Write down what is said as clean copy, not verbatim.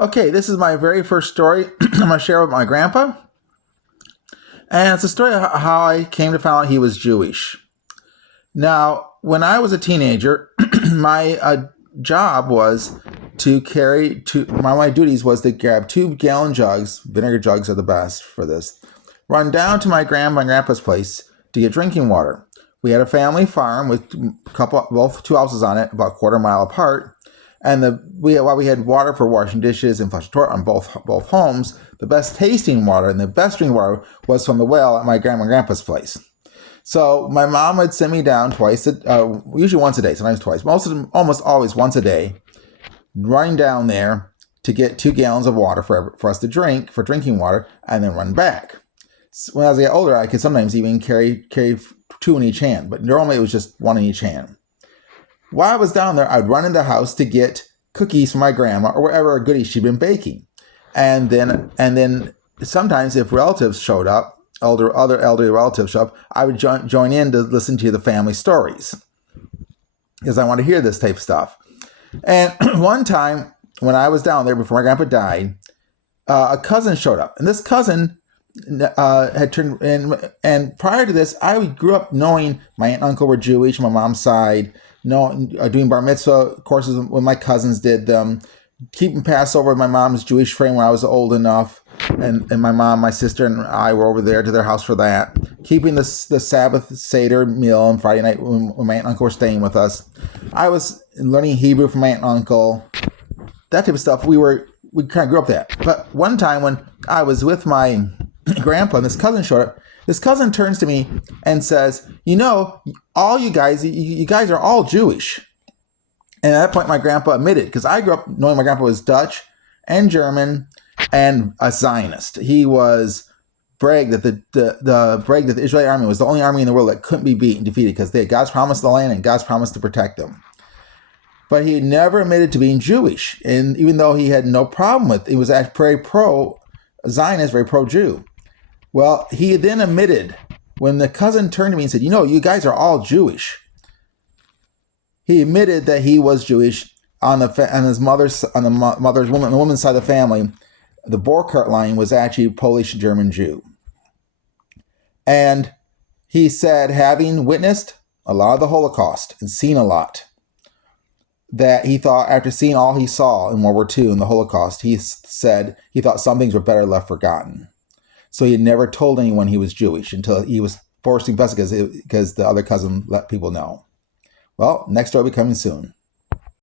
Okay, this is my very first story I'm going to share with my grandpa. And it's a story of how I came to find out he was Jewish. Now, when I was a teenager, my job was to carry to my duties was to grab 2 gallon jugs. Vinegar jugs are the best for this. Run down to my grandma and grandpa's place to get drinking water. We had a family farm with both 2 houses on it, about a quarter mile apart. And while we had water for washing dishes and flushing toilet on both homes, the best tasting water and the best drinking water was from the well at my grandma and grandpa's place. So my mom would send me down usually once a day, sometimes twice, almost always once a day, running down there to get 2 gallons of water for us to drink, for drinking water, and then run back. So when I was older, I could sometimes even carry 2 in each hand, but normally it was just 1 in each hand. While I was down there, I'd run in the house to get cookies for my grandma or whatever goodies she'd been baking. And then sometimes if relatives showed up, other elderly relatives showed up, I would join in to listen to the family stories because I want to hear this type of stuff. And one time when I was down there before my grandpa died, a cousin showed up. And this cousin had turned in, and prior to this, I grew up knowing my aunt and uncle were Jewish, my mom's side, doing bar mitzvah courses when my cousins did them, keeping Passover with my mom's Jewish friend when I was old enough, and my mom, my sister, and I were over there to their house for that, keeping the Sabbath Seder meal on Friday night when my aunt and uncle were staying with us. I was learning Hebrew from my aunt and uncle, that type of stuff. We kind of grew up that. But one time when I was with my grandpa and this cousin showed up, this cousin turns to me and says, all you guys are all Jewish. And at that point, my grandpa admitted, because I grew up knowing my grandpa was Dutch and German and a Zionist. He was bragged that the Israeli army was the only army in the world that couldn't be beat and defeated because they had God's promise to the land and God's promise to protect them. But he never admitted to being Jewish, and even though he had no problem with it, he was actually very pro-Zionist, very pro-Jew. Well, he then admitted, when the cousin turned to me and said, you guys are all Jewish. He admitted that he was Jewish on the woman's side of the family. The Borchardt line was actually Polish-German Jew. And he said, having witnessed a lot of the Holocaust and seen a lot, that he thought, after seeing all he saw in World War II and the Holocaust, he said he thought some things were better left forgotten. So he had never told anyone he was Jewish until he was forced to investigate because the other cousin let people know. Well, next story will be coming soon.